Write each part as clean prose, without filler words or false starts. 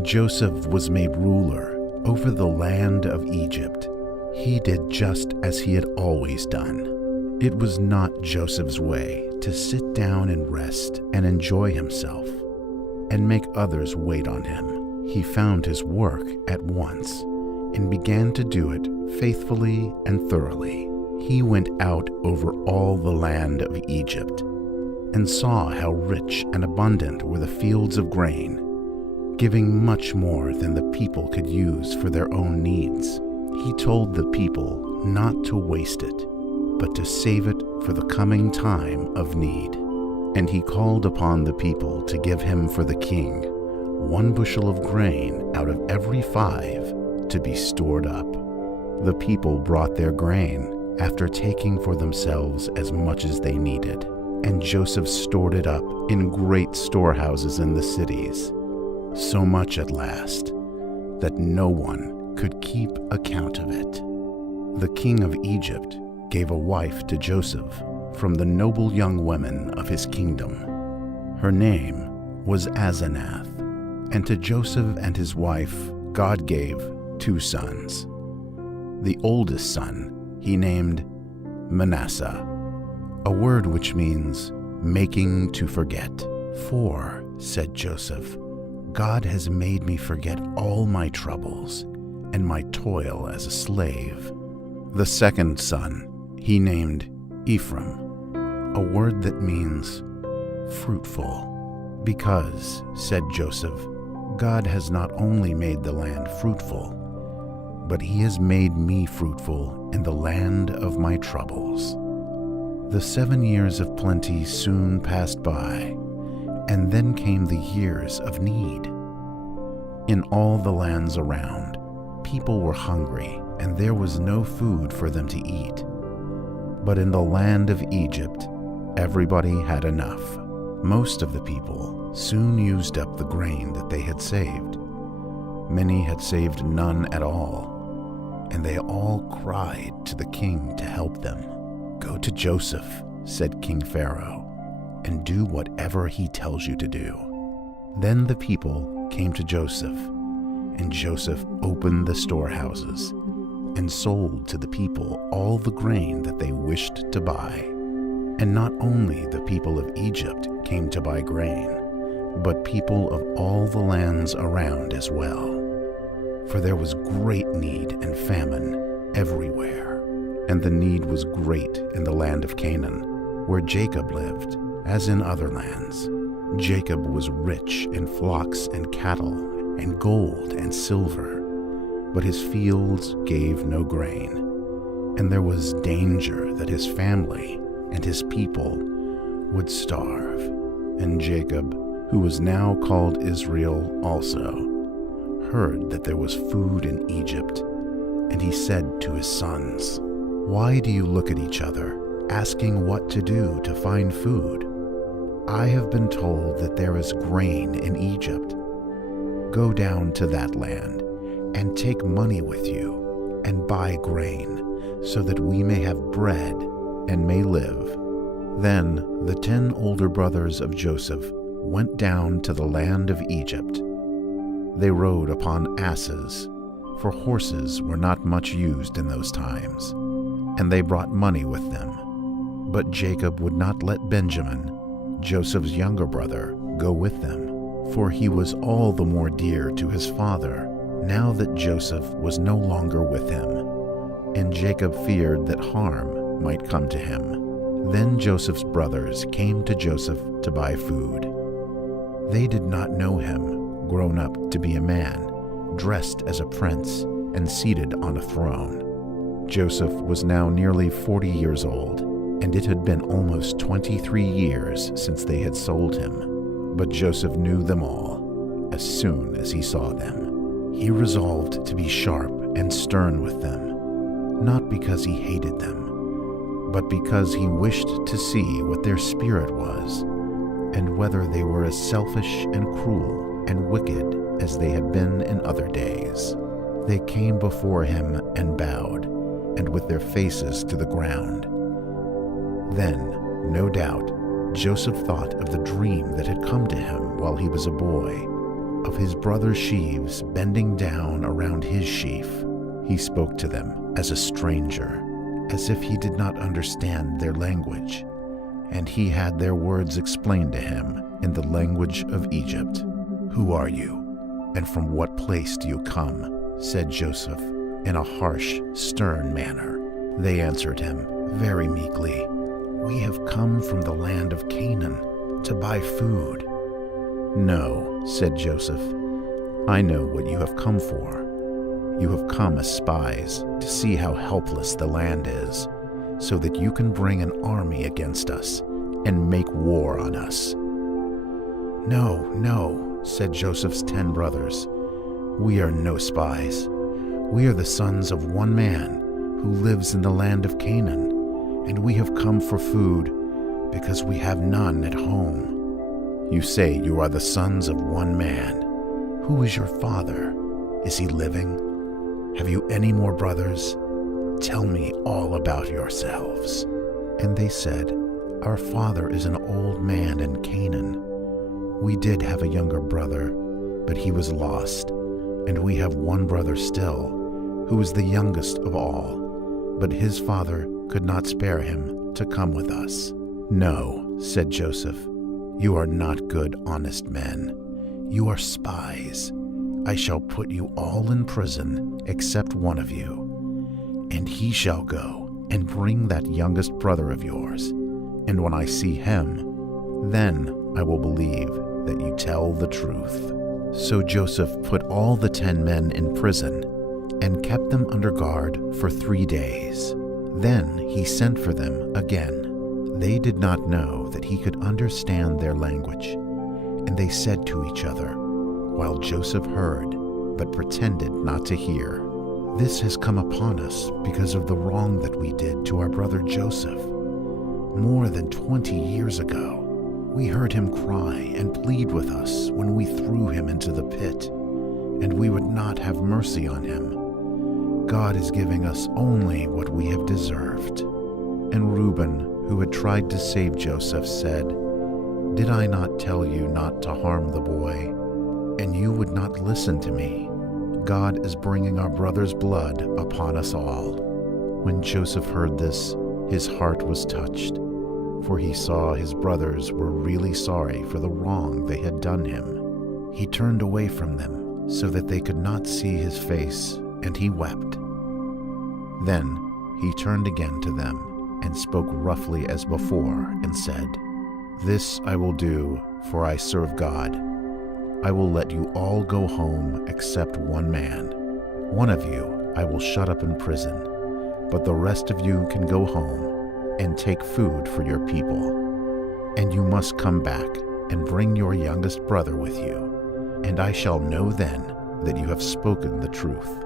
and Joseph was made ruler over the land of Egypt. He did just as he had always done. It was not Joseph's way to sit down and rest and enjoy himself and make others wait on him. He found his work at once and began to do it faithfully and thoroughly. He went out over all the land of Egypt and saw how rich and abundant were the fields of grain, giving much more than the people could use for their own needs. He told the people not to waste it, but to save it for the coming time of need. And he called upon the people to give him for the king 1 bushel of grain out of every 5 to be stored up. The people brought their grain after taking for themselves as much as they needed, and Joseph stored it up in great storehouses in the cities, so much at last that no one could keep account of it. The king of Egypt gave a wife to Joseph from the noble young women of his kingdom. Her name was Asenath, and to Joseph and his wife God gave 2 sons. The oldest son he named Manasseh, a word which means making to forget. For, said Joseph, God has made me forget all my troubles and my toil as a slave. The second son he named Ephraim, a word that means fruitful. Because, said Joseph, God has not only made the land fruitful, but he has made me fruitful in the land of my troubles. The 7 years of plenty soon passed by, and then came the years of need. In all the lands around, people were hungry, and there was no food for them to eat. But in the land of Egypt, everybody had enough. Most of the people soon used up the grain that they had saved. Many had saved none at all, and they all cried to the king to help them. Go to Joseph, said King Pharaoh, and do whatever he tells you to do. Then the people came to Joseph, and Joseph opened the storehouses and sold to the people all the grain that they wished to buy. And not only the people of Egypt came to buy grain, but people of all the lands around as well. For there was great need and famine everywhere, and the need was great in the land of Canaan, where Jacob lived, as in other lands. Jacob was rich in flocks and cattle, and gold and silver, but his fields gave no grain, and there was danger that his family and his people would starve. And Jacob, who was now called Israel also, heard that there was food in Egypt, and he said to his sons, "Why do you look at each other, asking what to do to find food? I have been told that there is grain in Egypt. Go down to that land and take money with you and buy grain, so that we may have bread and may live." Then the 10 older brothers of Joseph went down to the land of Egypt. They rode upon asses, for horses were not much used in those times, and they brought money with them. But Jacob would not let Benjamin, Joseph's younger brother, go with them, for he was all the more dear to his father, now that Joseph was no longer with him, and Jacob feared that harm might come to him. Then Joseph's brothers came to Joseph to buy food. They did not know him, grown up to be a man, dressed as a prince, and seated on a throne. Joseph was now nearly 40 years old, and it had been almost 23 years since they had sold him. But Joseph knew them all as soon as he saw them. He resolved to be sharp and stern with them, not because he hated them, but because he wished to see what their spirit was, and whether they were as selfish and cruel and wicked as they had been in other days. They came before him and bowed, and with their faces to the ground. Then, no doubt, Joseph thought of the dream that had come to him while he was a boy, of his brother's sheaves bending down around his sheaf. He spoke to them as a stranger, as if he did not understand their language, and he had their words explained to him in the language of Egypt. "Who are you, and from what place do you come?" said Joseph in a harsh, stern manner. They answered him very meekly, "We have come from the land of Canaan to buy food." "No," said Joseph, "I know what you have come for. You have come as spies to see how helpless the land is, so that you can bring an army against us and make war on us." "No, no," said Joseph's 10 brothers. "We are no spies. We are the sons of one man who lives in the land of Canaan, and we have come for food because we have none at home." "You say you are the sons of one man. Who is your father? Is he living? Have you any more brothers? Tell me all about yourselves." And they said, "Our father is an old man in Canaan. We did have a younger brother, but he was lost, and we have one brother still, who is the youngest of all, but his father could not spare him to come with us." "No," said Joseph, "you are not good, honest men. You are spies. I shall put you all in prison except one of you, and he shall go and bring that youngest brother of yours, and when I see him, then I will believe that you tell the truth." So Joseph put all the 10 men in prison and kept them under guard for 3 days. Then he sent for them again. They did not know that he could understand their language, and they said to each other, while Joseph heard but pretended not to hear, "This has come upon us because of the wrong that we did to our brother Joseph. More than 20 years ago, we heard him cry and plead with us when we threw him into the pit, and we would not have mercy on him. God is giving us only what we have deserved." And Reuben, who had tried to save Joseph, said, "Did I not tell you not to harm the boy? And you would not listen to me. God is bringing our brother's blood upon us all." When Joseph heard this, his heart was touched, for he saw his brothers were really sorry for the wrong they had done him. He turned away from them so that they could not see his face, and he wept. Then he turned again to them and spoke roughly as before and said, "This I will do, for I serve God. I will let you all go home except one man. One of you I will shut up in prison, but the rest of you can go home and take food for your people. And you must come back and bring your youngest brother with you, and I shall know then that you have spoken the truth."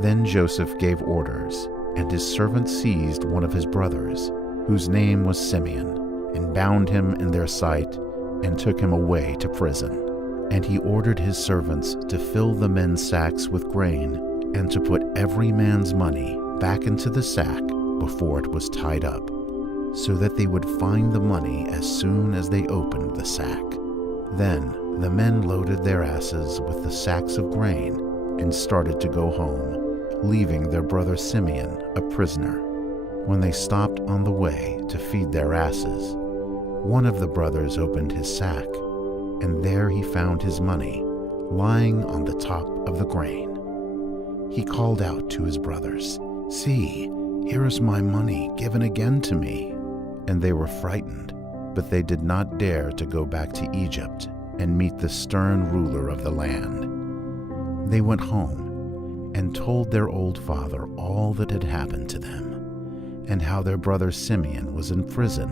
Then Joseph gave orders, and his servants seized one of his brothers, whose name was Simeon, and bound him in their sight and took him away to prison. And he ordered his servants to fill the men's sacks with grain and to put every man's money back into the sack before it was tied up, so that they would find the money as soon as they opened the sack. Then the men loaded their asses with the sacks of grain and started to go home, leaving their brother Simeon a prisoner. When they stopped on the way to feed their asses, one of the brothers opened his sack, and there he found his money lying on the top of the grain. He called out to his brothers, "See, here is my money given again to me." And they were frightened, but they did not dare to go back to Egypt and meet the stern ruler of the land. They went home and told their old father all that had happened to them, and how their brother Simeon was in prison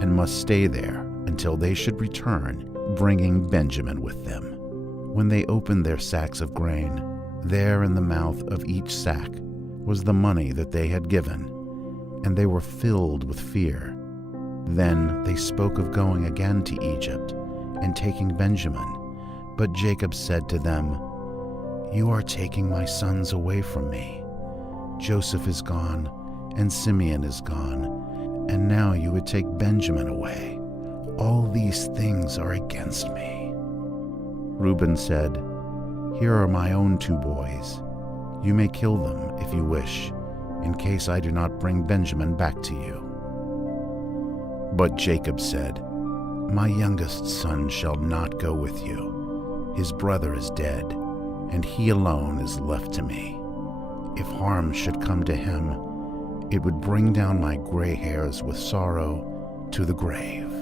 and must stay there until they should return, bringing Benjamin with them. When they opened their sacks of grain, there in the mouth of each sack was the money that they had given, and they were filled with fear. Then they spoke of going again to Egypt and taking Benjamin. But Jacob said to them, "You are taking my sons away from me. Joseph is gone, and Simeon is gone, and now you would take Benjamin away. All these things are against me." Reuben said, "Here are my own 2 boys. You may kill them if you wish, in case I do not bring Benjamin back to you." But Jacob said, "My youngest son shall not go with you. His brother is dead, and he alone is left to me. If harm should come to him, it would bring down my gray hairs with sorrow to the grave."